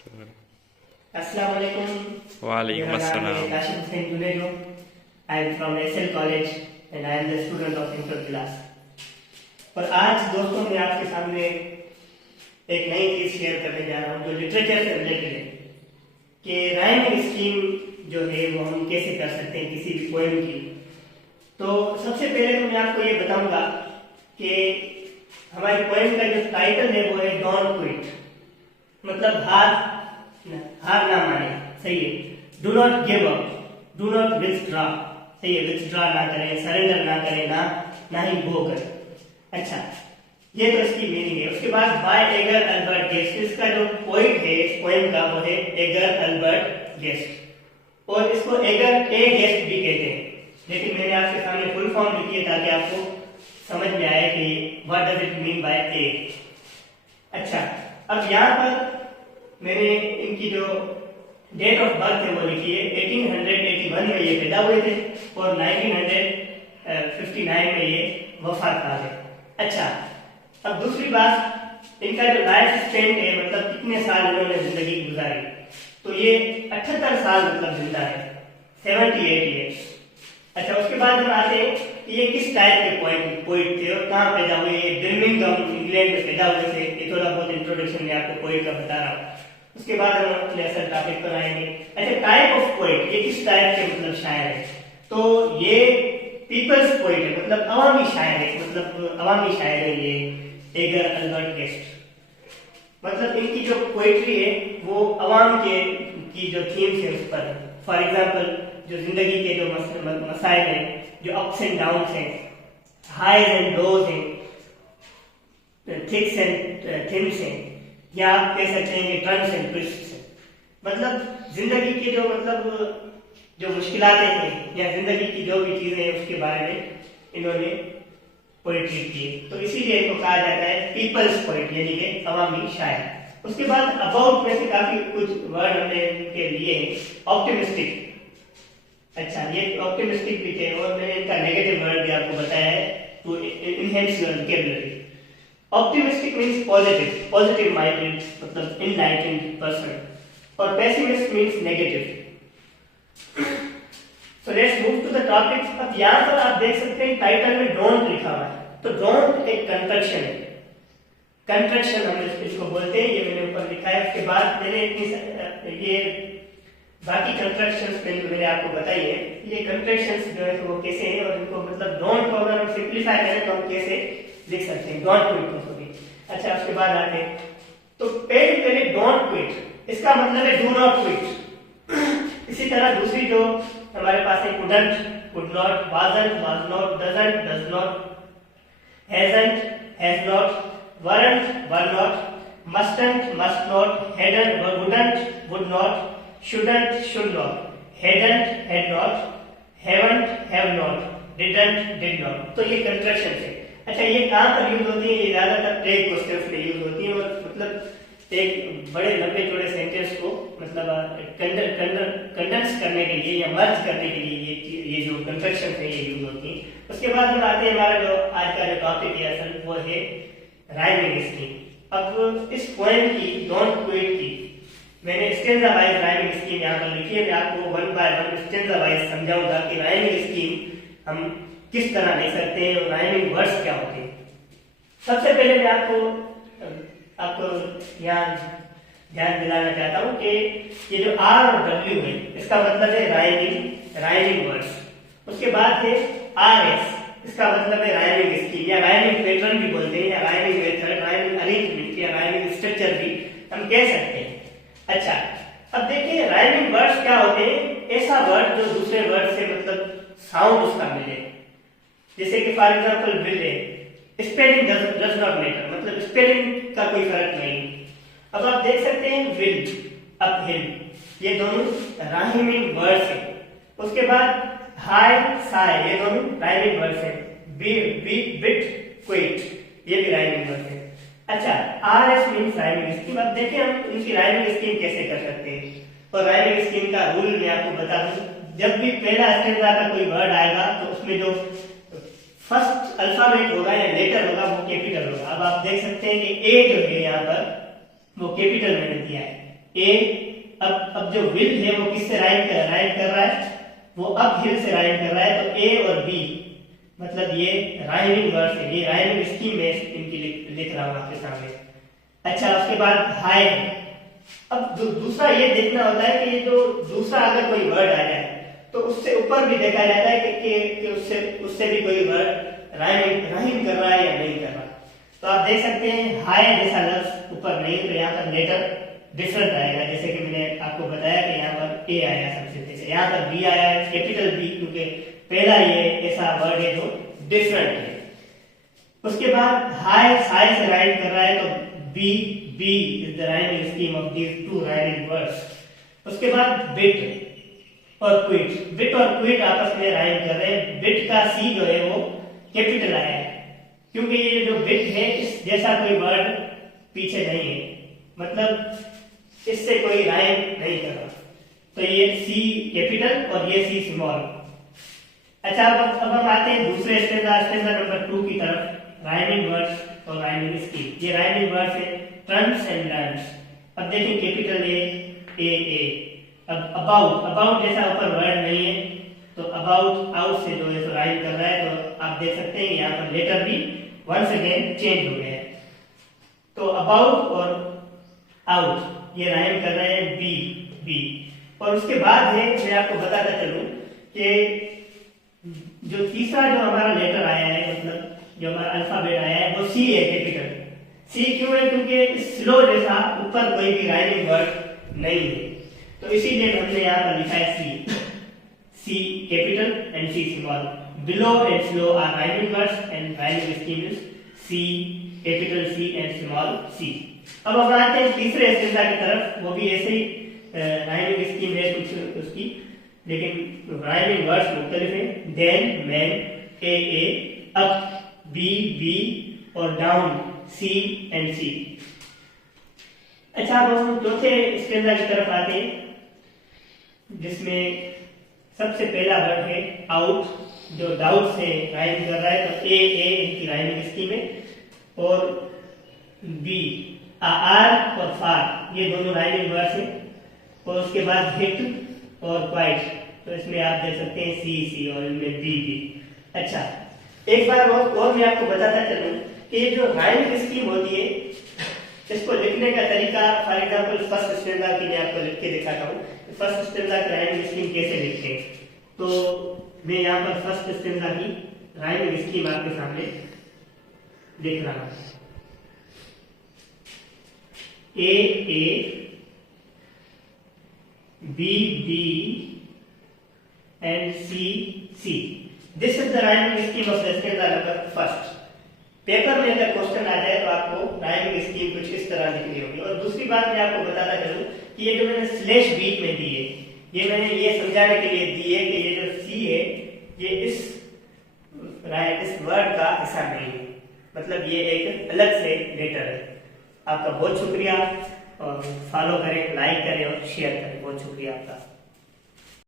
अस्सलाम वालेकुम। वालेकुम अस्सलाम। Kashif Hussain Junejo. I am from SL college and I am the student of inter class. और आज दोस्तों मैं आपके सामने एक नई चीज शेयर करने जा रहा हूँ जो लिटरेचर से रिलेटेड है कि राइमिंग स्कीम जो है वो हम कैसे कर सकते हैं किसी भी पोएम की। तो सबसे पहले तो मैं आपको ये बताऊंगा कि हमारी पोएम का जो टाइटल है वो है डोंट क्विट, मतलब हार ना माने, सही है। Do not give up, do not withdraw, सही है। विथड्रॉ ना करें, सरेंडर ना करें, ना ही गो करें। अच्छा, ये तो इसकी मीनिंग है। उसके बाद बाय एगर अल्बर्ट गेस्ट, इसका जो पोइट है इस पोएम का वो है एगर अल्बर्ट गेस्ट, और इसको एगर ए गेस्ट भी कहते हैं, लेकिन मैंने आपके सामने फुल फॉर्म लिखी है ताकि आपको समझ में आए कि what does it mean by a. अच्छा, अब यहाँ पर मैंने इनकी जो डेट ऑफ बर्थ है वो लिखी है। 1881 में ये पैदा हुए थे और 1959 में ये वफात पा गए। अच्छा, अब दूसरी बात, इनका जो लाइफ स्पेन है, मतलब कितने साल इन्होंने जिंदगी गुजारी, तो ये 78 साल मतलब जिंदा है, 78 ईयर्स। अच्छा, उसके बाद हम आते हैं कि ये किस टाइप के पोइट थे और कहाँ पैदा हुए। ये बर्मिंघम इंग्लैंड में पैदा हुए थे। ये थोड़ा बहुत इंट्रोडक्शन में आपको पोइट का बता रहा हूँ। उसके बाद हम अपने असल टॉपिक पर आएंगे। अच्छा, टाइप ऑफ पोइट, ये किस टाइप के मतलब शायर है, तो ये पीपल्स पोइट है, मतलब अवामी शायर है, मतलब अवामी शायर है ये एगर अल्बर्ट गेस्ट। मतलब इनकी जो पोइट्री है वो अवाम के की जो थीम्स है उस पर। फॉर एग्जांपल, जो जिंदगी के जो मसाइल हैं, जो अप्स एंड डाउन्स हैं, हाईज एंड लोज हैं, थिक्स एंड थिन्स हैं, या आप कह सकते हैं कि टर्न्स एंड ट्विस्ट्स हैं। मतलब जिंदगी के जो जो मुश्किलातें हैं या जिंदगी की जो भी चीजें हैं उसके बारे में इन्होंने पोइट्री की है, तो इसीलिए इनको कहा जाता है पीपल्स पोइट, यानी कि अवामी शायर। उसके बाद अबाउट में से काफी कुछ वर्ड हमने इनके लिए हैं। ऑप्टिमिस्टिक, अच्छा ये ऑप्टिमिस्टिक भी थे, और मैंने इनका नेगेटिव वर्ड भी आपको बताया है to enhance your vocabulary. Optimistic means positive, positive minded, मतलब इनलाइटेंड पर्सन, और pessimist means negative. So let's move to the topic. अब यहाँ पर आप देख सकते हैं टाइटल में डोंट लिखा हुआ है, तो डोंट एक कंट्रक्शन है, कंट्रक्शन हम इसको बोलते हैं, ये मैंने ऊपर लिखा है। उसके बाद मैंने ये बाकी कंट्रक्शंस मैंने आपको बताई है। ये कंट्रक्शंस जो है तो वो कैसे हैं, और इनको मतलब डोंट को अगर हम सिंप्लीफाई करें तो हम कैसे लिख सकते हैं, डोंट क्विट को भी। अच्छा, उसके बाद आते हैं, तो पहले डोंट क्विट, इसका मतलब है डू नॉट क्विट। इसी तरह दूसरी जो हमारे पास है couldn't, could not, wasn't, was not, doesn't, does not, hasn't, has not, weren't, were not, mustn't, must not, hadn't, wouldn't, would not, shouldn't, should not, hadn't, had not, haven't, have not, didn't, did not। तो ये construction है। अच्छा, ये कहाँ पर use होती है, ये ज्यादातर प्रेग क्वेश्चंस में यूज होती है, और मतलब एक बड़े लंबे चौड़े सेंटेंस को मतलब कंडेंस करने के लिए या मर्ज करने के लिए ये जो कंट्रक्शन है ये यूज होती है। उसके बाद हम आते हैं, हमारा जो आज का जो टॉपिक है असल वो है राइमिंग स्कीम। अब इस पोएम की डोंट क्विट की मैंने स्टेंजा वाइज राइमिंग स्कीम यहाँ पर लिखी है। मैं आपको one by one stanza wise समझाऊंगा कि राइमिंग स्कीम हम किस तरह ले सकते हैं और राइमिंग वर्ड्स क्या होते हैं। सबसे पहले मैं आपको यहाँ ध्यान दिलाना चाहता हूँ कि ये जो आर और डब्ल्यू है इसका मतलब है राइमिंग वर्ड्स। उसके बाद है आर एस, इसका मतलब है राइमिंग स्कीम या राइमिंग पैटर्न भी बोलते हैं, या राइमिंग मेथड, राइमिंग अरेंजमेंट या राइमिंग स्ट्रक्चर भी हम कह सकते हैं। अच्छा, अब देखिए राइमिंग वर्ड्स क्या होते हैं, ऐसा वर्ड जो दूसरे वर्ड से मतलब साउंड उसका मिले। जैसे कि फॉर एग्जांपल विल है, स्पेलिंग डज नॉट मैटर, मतलब स्पेलिंग का कोई फर्क नहीं। अब आप देख सकते हैं विल, अपहिल, ये दोनों राइमिंग वर्ड्स हैं। उसके बाद हाई, साई, ये दोनों राइमिंग वर्ड्स हैं। बिट, क्विट, ये भी राइमिंग वर्ड्स हैं। अच्छा, R S means rhyming scheme. अब देखिए हम इनकी राइमिंग स्कीम कैसे कर सकते हैं, और राइमिंग स्कीम का रूल मैं आपको बता दूं। जब भी पहला स्टेंजा का कोई वर्ड आएगा तो उसमें जो फर्स्ट अल्फाबेट होगा या लेटर होगा वो कैपिटल होगा। अब आप देख सकते हैं कि ए जो है यहाँ पर वो कैपिटल मैंने दिया है, ए अब जो विल है वो किससे राइम कर रहा है, वो अब हिल से राइम कर रहा है, तो ए और बी मतलब ये राइमिंग वर्ड्स है, ये राइमिंग स्कीम में इनकी लिख रहा हूं आपके सामने। अच्छा, उसके बाद हाई। अब दूसरा ये देखना होता है कि ये जो दूसरा अगर कोई वर्ड आ जाए तो उससे ऊपर भी देखा जाता है कि उससे भी कोई वर्ड राइम कर रहा है या नहीं कर रहा। तो आप देख सकते हैं हाई जैसा लफ्ज ऊपर नहीं, तो यहाँ पर लेटर डिफरेंट आएगा। जैसे कि मैंने आपको बताया कि यहाँ पर ए आया सबसे पहले, यहाँ पर बी आया है, कैपिटल बी, क्योंकि पहला ये ऐसा वर्ड है जो डिफरेंट है। उसके बाद हाई से राइम कर रहा है, तो B is the rhyming scheme of these two rhyming words. उसके बाद बिट और क्विट आपस में राइम कर रहे हैं। बिट का सी जो है वो कैपिटल आया है, क्योंकि ये जो बिट है इस जैसा कोई वर्ड पीछे नहीं है, मतलब इससे कोई राइम नहीं कर रहा। तो ये सी कैपिटल और ये सी स्मॉल। अच्छा, अब हम आते हैं दूसरे स्टेंजा नंबर 2 की तरफ, राइमिंग वर्ड्स और राइमिंग स्कीम। ये राइमिंग वर्ड्स है ट्रम्स एंड लर्न्स। अब देखिए कैपिटल ए। अब अबाउट जैसा ऊपर वर्ड नहीं है, तो अबाउट आउट से जो है तो राइम कर रहा है, तो आप देख सकते हैं यहाँ पर लेटर भी वंस अगेन चेंज हो गया है। तो अबाउट और आउट ये राइम कर रहे हैं बी। और उसके बाद है, मैं आपको बताता चलूं कि जो तीसरा जो हमारा लेटर आया है, मतलब जो हमारा अल्फाबेट आया है, वो सी है कैपिटल। सी क्यों है? क्योंकि स्लो जैसा ऊपर कोई भी राइमिंग वर्ड नहीं है, तो इसीलिए हमने यहाँ पर लिखा है C capital and C small. Below and slow are rhyming words and rhyming scheme is C capital C and small C. अब हम आते हैं तीसरे स्टेंजा की तरफ, वो भी ऐसे ही राइमिंग स्कीम है कुछ उसकी, लेकिन राइमिंग वर्ड्स मुख्तलिफ हैं। देन, मैन, ए, अप, बी और डाउन, सी एंड सी। अच्छा, अब हम चौथे स्टेंजा की तरफ आते हैं, जिसमें सबसे पहला वर्ड है आउट, जो डाउट से राइम कर रहा है, तो ए इनकी राइमिंग स्कीम है, और बी, आर और फार ये दोनों राइमिंग वर्ड्स हैं। और उसके बाद हिट और क्वाइट, तो इसमें आप देख सकते हैं सी और इनमें बी। अच्छा, एक बार और मैं आपको बताता चलूं कि ये जो राइमिंग स्कीम होती है, इसको लिखने का तरीका, फॉर एग्जांपल फर्स्ट स्टेंजा की मैं आपको लिख के दिखाता हूँ। फर्स्ट स्टेंजा की राइमिंग स्कीम कैसे लिखते हैं, तो मैं यहाँ पर फर्स्ट स्टेंजा की राइमिंग स्कीम आपके सामने लिख रहा हूँ। ए, B and C. This is the rhyming scheme of the stanza number first. Paper में अगर क्वेश्चन आ जाए तो आपको राइमिंग स्कीम कुछ इस तरह लिखनी होगी। और दूसरी बात मैं आपको बताता चलूं कि ये जो मैंने स्लैश बीच में दी है, ये मैंने ये समझाने के लिए दी है कि ये जो सी है ये इस वर्ड का हिस्सा नहीं है, मतलब ये एक अलग से लेटर है। आपका बहुत शुक्रिया, और फॉलो करें, लाइक करें और शेयर करें। बहुत शुक्रिया आपका।